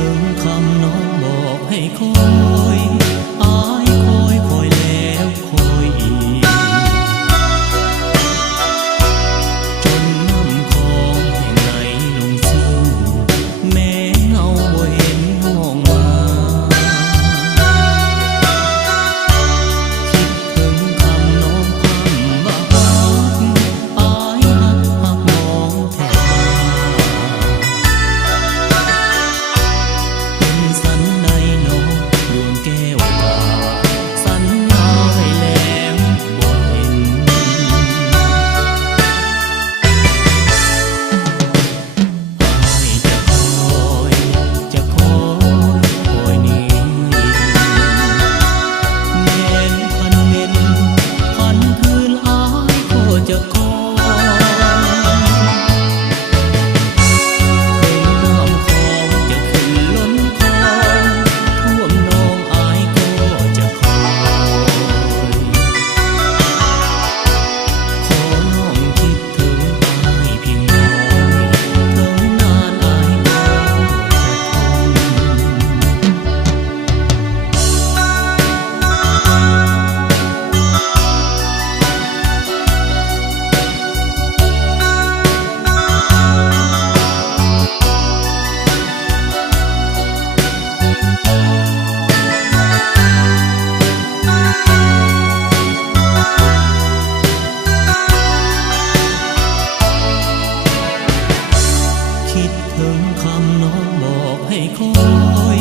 ถึงคำน้องบอกให้คอยอายคอยคอยแล้วคอยอีกจนน้ำคลองแห่งไหนลงสิ้นแม้เงาบ่เห็นน้องมาคิดถึงคำน้องคำว่าฮักอายฮักฮักน้องแท้สันใดน้องดวงแก้วตาสัญญาไว้แล้วบ่เห็นอายจะคอยคอยนี้แม้นพันเม็นพันคืนอายก็จะคอยคิดถึงคำน้องบอกให้คอย